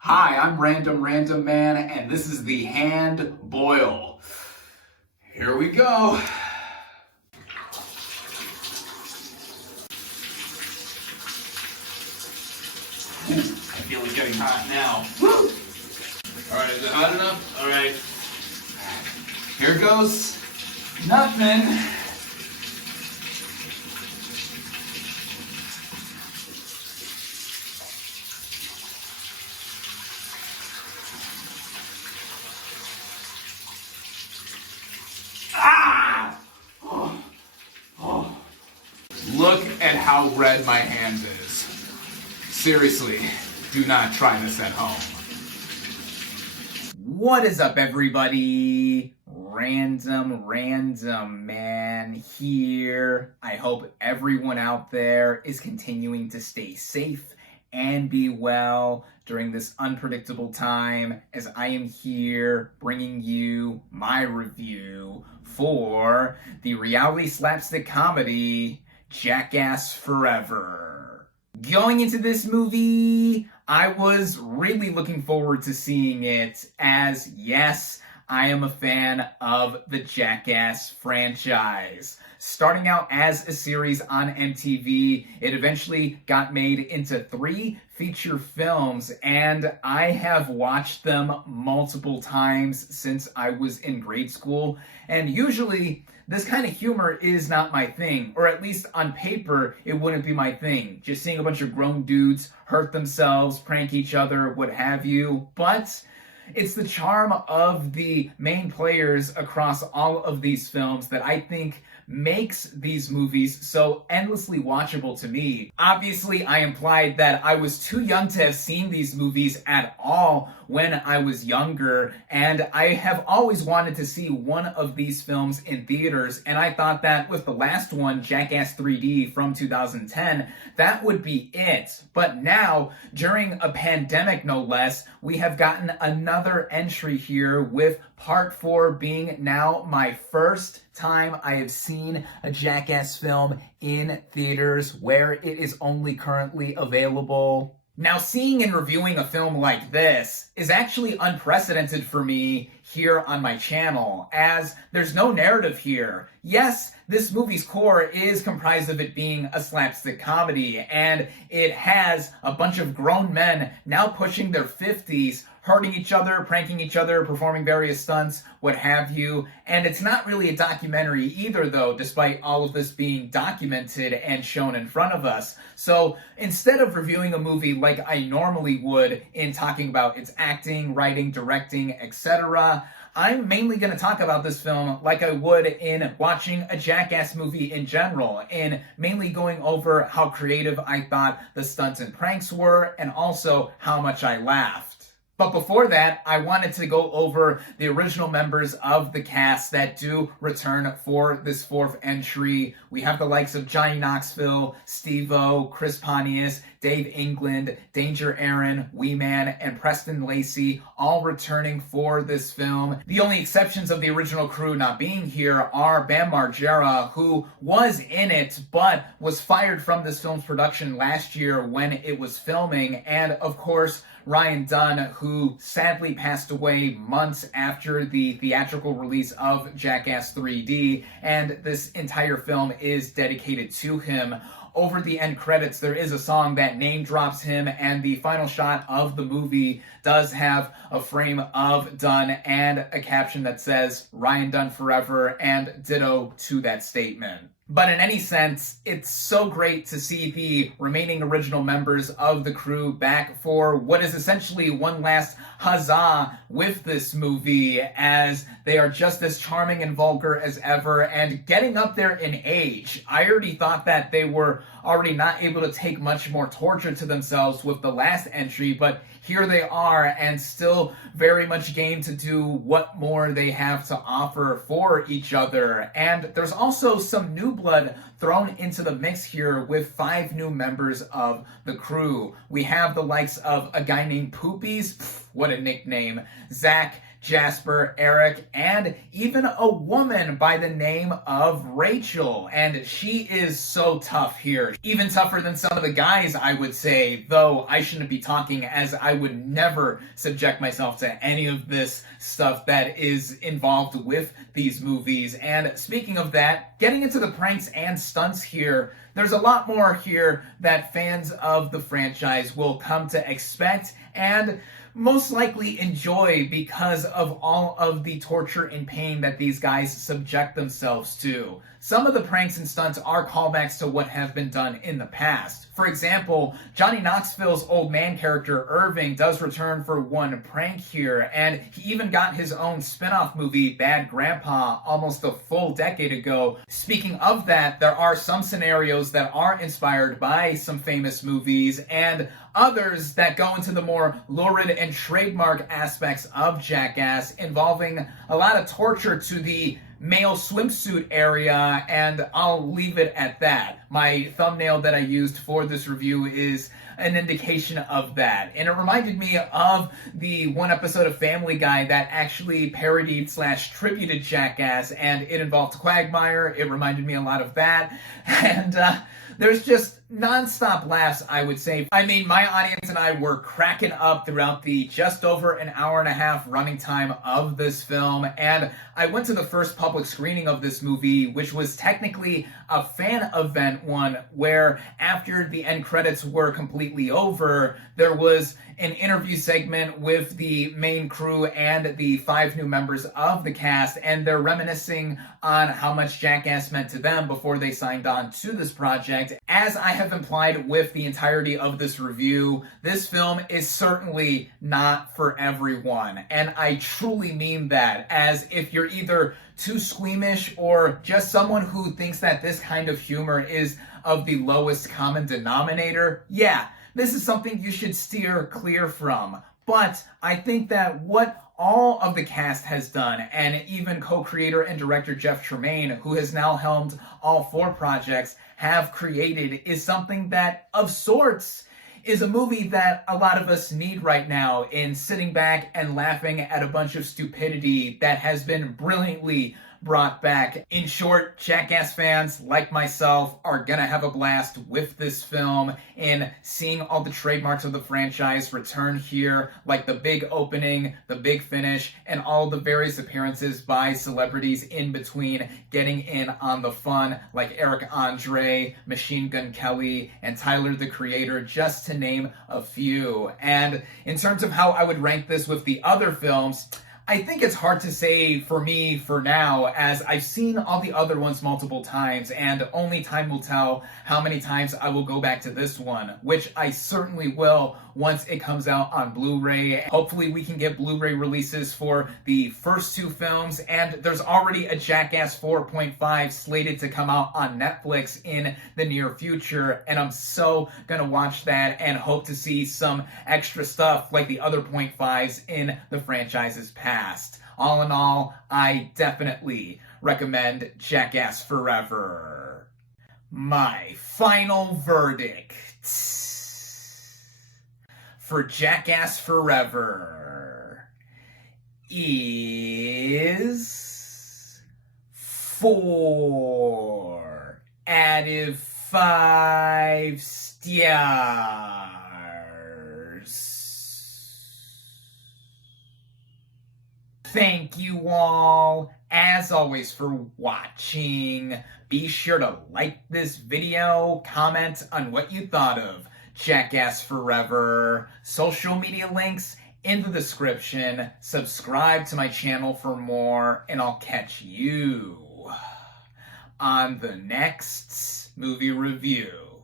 Hi, I'm Random Random Man, and this is the hand boil. Here we go. I feel it getting hot now. Woo! All right, is it hot enough? All right. Here goes nothing. Ah! Oh. Look at how red my hand is. Seriously, do not try this at home. What is up, everybody? RandomRandomMan here. I hope everyone out there is continuing to stay safe and be well during this unpredictable time, as I am here bringing you my review for the reality slapstick comedy Jackass Forever. Going into this movie, I was really looking forward to seeing it, as yes, I am a fan of the Jackass franchise. Starting out as a series on MTV, it eventually got made into 3 feature films, and I have watched them multiple times since I was in grade school, and usually this kind of humor is not my thing, or at least on paper, it wouldn't be my thing. Just seeing a bunch of grown dudes hurt themselves, prank each other, what have you, but it's the charm of the main players across all of these films that I think makes these movies so endlessly watchable to me. Obviously, I implied that I was too young to have seen these movies at all when I was younger, and I have always wanted to see one of these films in theaters, and I thought that with the last one, Jackass 3D from 2010, that would be it. But now, during a pandemic no less, we have gotten another entry here, with part 4 being now my first time I have seen a Jackass film in theaters, where it is only currently available. Now, seeing and reviewing a film like this is actually unprecedented for me here on my channel, as there's no narrative here. Yes, this movie's core is comprised of it being a slapstick comedy, and it has a bunch of grown men now pushing their 50s, hurting each other, pranking each other, performing various stunts, what have you. And it's not really a documentary either, though, despite all of this being documented and shown in front of us. So instead of reviewing a movie like I normally would in talking about its acting, writing, directing, etc., I'm mainly going to talk about this film like I would in watching a Jackass movie in general, in mainly going over how creative I thought the stunts and pranks were, and also how much I laughed. But before that, I wanted to go over the original members of the cast that do return for this 4th entry. We have the likes of Johnny Knoxville, Steve-O, Chris Pontius, Dave England, Danger Aaron, Wee Man, and Preston Lacey, all returning for this film. The only exceptions of the original crew not being here are Bam Margera, who was in it, but was fired from this film's production last year when it was filming, and of course, Ryan Dunn, who sadly passed away months after the theatrical release of Jackass 3D, and this entire film is dedicated to him. Over the end credits, there is a song that name drops him, and the final shot of the movie does have a frame of Dunn and a caption that says, "Ryan Dunn forever," and ditto to that statement. But in any sense, it's so great to see the remaining original members of the crew back for what is essentially one last huzzah with this movie, as they are just as charming and vulgar as ever and getting up there in age. I already thought that they were already not able to take much more torture to themselves with the last entry, but here they are, and still very much game to do what more they have to offer for each other. And there's also some new blood thrown into the mix here with 5 new members of the crew. We have the likes of a guy named Poopies, what a nickname, Zach, Jasper, Eric, and even a woman by the name of Rachel. And she is so tough here. Even tougher than some of the guys, I would say, though I shouldn't be talking, as I would never subject myself to any of this stuff that is involved with these movies. And speaking of that, getting into the pranks and stunts here, there's a lot more here that fans of the franchise will come to expect and most likely enjoy because of all of the torture and pain that these guys subject themselves to. Some of the pranks and stunts are callbacks to what have been done in the past. For example, Johnny Knoxville's old man character Irving does return for one prank here, and he even got his own spin-off movie, Bad Grandpa, almost a full decade ago. Speaking of that, there are some scenarios that are inspired by some famous movies, and others that go into the more lurid and trademark aspects of Jackass, involving a lot of torture to the male swimsuit area, and I'll leave it at that. My thumbnail that I used for this review is an indication of that. And it reminded me of the one episode of Family Guy that actually parodied / tributed Jackass, and it involved Quagmire. It reminded me a lot of that. And there's just non-stop laughs, I would say. I mean, my audience and I were cracking up throughout the just over an hour and a half running time of this film, and I went to the first public screening of this movie, which was technically a fan event one, where after the end credits were completely over, there was an interview segment with the main crew and the 5 new members of the cast, and they're reminiscing on how much Jackass meant to them before they signed on to this project. As I have implied with the entirety of this review, this film is certainly not for everyone, and I truly mean that, as if you're either too squeamish or just someone who thinks that this kind of humor is of the lowest common denominator, yeah, this is something you should steer clear from. But I think that what all of the cast has done, and even co-creator and director Jeff Tremaine, who has now helmed all 4 projects, have created, is something that, of sorts, is a movie that a lot of us need right now, in sitting back and laughing at a bunch of stupidity that has been brilliantly brought back. In short, Jackass fans like myself are gonna have a blast with this film in seeing all the trademarks of the franchise return here, like the big opening, the big finish, and all the various appearances by celebrities in between getting in on the fun, like Eric Andre, Machine Gun Kelly, and Tyler the Creator, just to name a few. And in terms of how I would rank this with the other films, I think it's hard to say for me for now, as I've seen all the other ones multiple times, and only time will tell how many times I will go back to this one, which I certainly will once it comes out on Blu-ray. Hopefully we can get Blu-ray releases for the first 2 films, and there's already a Jackass 4.5 slated to come out on Netflix in the near future, and I'm so gonna watch that and hope to see some extra stuff like the other .5s in the franchise's past. All in all, I definitely recommend Jackass Forever. My final verdict for Jackass Forever is 4 out of 5 stars. Thank you all, as always, for watching. Be sure to like this video, comment on what you thought of Jackass Forever, social media links in the description, subscribe to my channel for more, and I'll catch you on the next movie review.